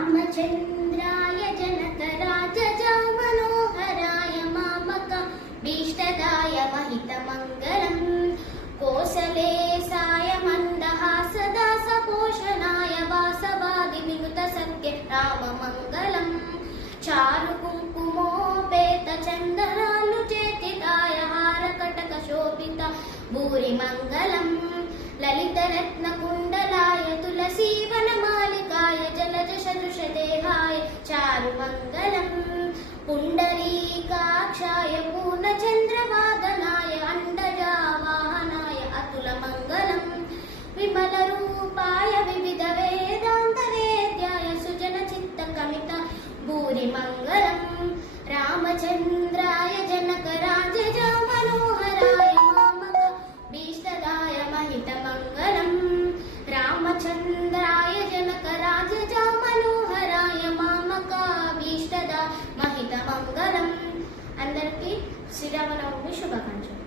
रामचन्द्राय जनकराजजा मनोहराय मामक भीष्टदाय महितमङ्गलम् कोसलेशाय मन्दहासदासपोषणाय वासवादिविनुतसत्य राममङ्गलम् चारुकुङ्कुमोपेतचन्दनालुचेतिताय हारकटकशोभिता भूरिमङ्गलम् ललितरत्नकुण्डलाय तुलसीवनमालिकाय जलजसदृशदेहाय चारुमङ्गलम् पुण्डरीकाक्षाय पूर्णचन्द्रवादनाय अण्डजावाहनाय अतुलमङ्गलम् विमलरूपाय विविधवेदान्तवेद्याय सुजनचित्तकमित भूरिमङ्गलम् रामचन्द्राय जनकराजजा मनोहराय मामक भीष्टदाय महितमङ्गलम् रामचन्द्राय जनकराजजा मनोहराय मामक भीष्टदा महितमङ्गलम् అందరికీ శ్రీరామనవమి శుభాకాంక్షలు.